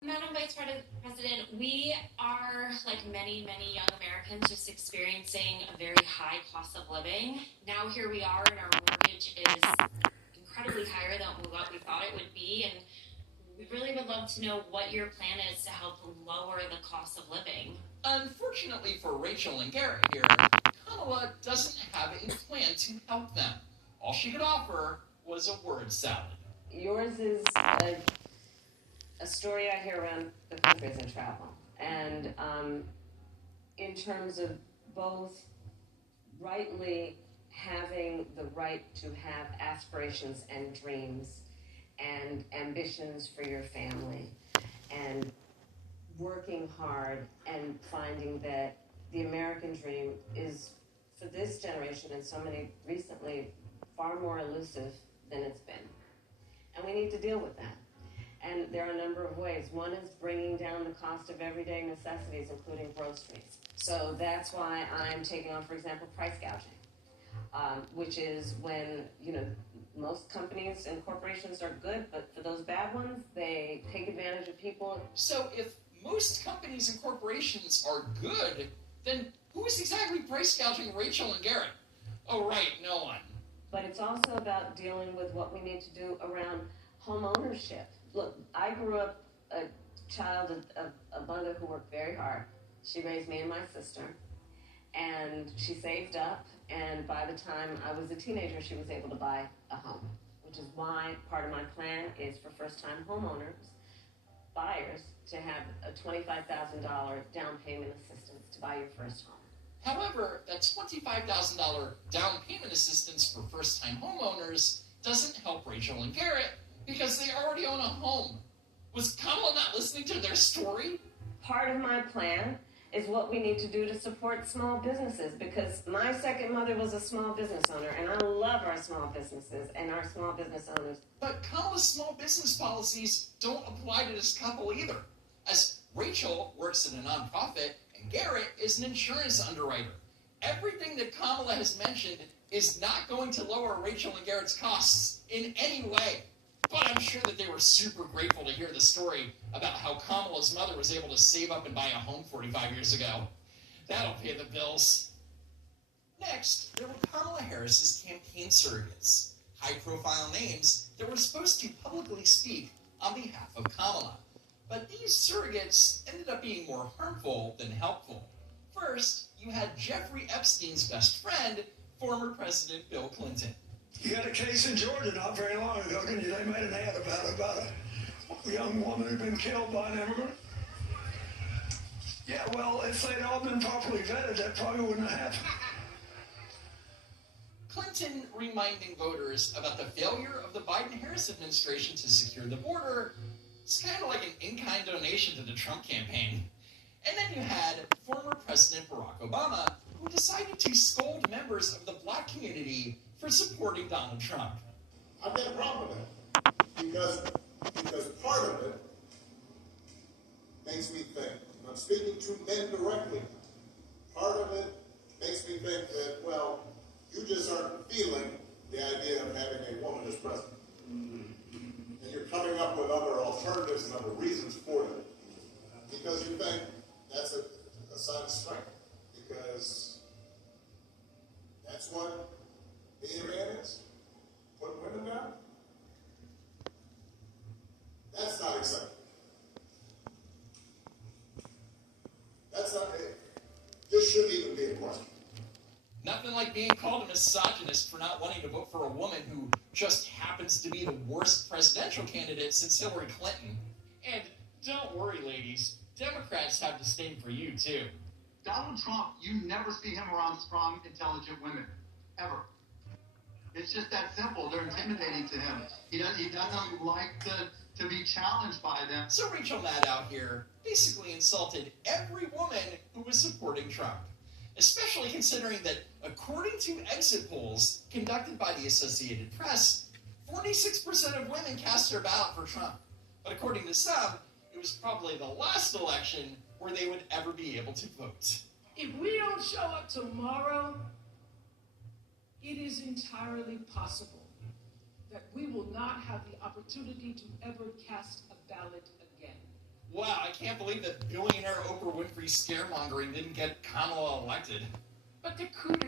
Madam Vice President, we are, like many, many young Americans, just experiencing a very high cost of living. Now here we are, and our mortgage is incredibly higher than what we thought it would be, and we really would love to know what your plan is to help lower the cost of living. Unfortunately for Rachel and Garrett here, Kamala doesn't have a plan to help them. All she could offer was a word salad. Yours is a story I hear around the country as I travel. And in terms of both rightly having the right to have aspirations and dreams and ambitions for your family and working hard and finding that the American dream is, for this generation and so many recently, far more elusive than it's been. And we need to deal with that. And there are a number of ways. One is bringing down the cost of everyday necessities, including groceries. So that's why I'm taking on, for example, price gouging, which is when, most companies and corporations are good, but for those bad ones, they take advantage of people. So if most companies and corporations are good, then who is exactly price gouging Rachel and Garrett? Oh, right, no one. But it's also about dealing with what we need to do around home ownership. Look, I grew up a child of a mother who worked very hard. She raised me and my sister, and she saved up, and by the time I was a teenager, she was able to buy a home, which is why part of my plan is for first-time homeowners, buyers, to have a $25,000 down payment assistance to buy your first home. However, that $25,000 down payment assistance for first-time homeowners doesn't help Rachel and Garrett because they already own a home. Was Kamala not listening to their story? Part of my plan is what we need to do to support small businesses, because my second mother was a small business owner, and I love our small businesses and our small business owners. But Kamala's small business policies don't apply to this couple either, as Rachel works in a nonprofit and Garrett is an insurance underwriter. Everything that Kamala has mentioned is not going to lower Rachel and Garrett's costs in any way. But I'm sure that they were super grateful to hear the story about how Kamala's mother was able to save up and buy a home 45 years ago. That'll pay the bills. Next, there were Kamala Harris's campaign surrogates, high-profile names that were supposed to publicly speak on behalf of Kamala. But these surrogates ended up being more harmful than helpful. First, you had Jeffrey Epstein's best friend, former President Bill Clinton. You had a case in Georgia not very long ago, didn't you? They made an ad about a young woman who'd been killed by an immigrant. Yeah, well, if they'd all been properly vetted, that probably wouldn't have happened. Clinton reminding voters about the failure of the Biden-Harris administration to secure the border is kind of like an in-kind donation to the Trump campaign. And then you had former President Barack Obama, who decided to scold members of the black community for supporting Donald Trump. I've got a problem with that because part of it makes me think, I'm speaking to men directly, part of it makes me think that, well, you just aren't feeling the idea of having a woman as president. And you're coming up with other alternatives and other reasons for it. Because you think that's a sign of strength. Because that's what being a man is. Putting women down. That's not acceptable. That's not it. This shouldn't even be a question. Nothing like being called a misogynist for not wanting to vote for a woman who just happens to be the worst presidential candidate since Hillary Clinton. And don't worry, ladies, Democrats have disdain for you, too. Donald Trump, you never see him around strong, intelligent women. Ever. It's just that simple. They're intimidating to him. He doesn't like to be challenged by them. So Rachel Maddow here basically insulted every woman who was supporting Trump, especially considering that, according to exit polls conducted by the Associated Press, 46% of women cast their ballot for Trump. But according to some, it was probably the last election where they would ever be able to vote. If we don't show up tomorrow, it is entirely possible that we will not have the opportunity to ever cast a ballot again. I can't believe that billionaire Oprah Winfrey's scaremongering didn't get Kamala elected. But the coup de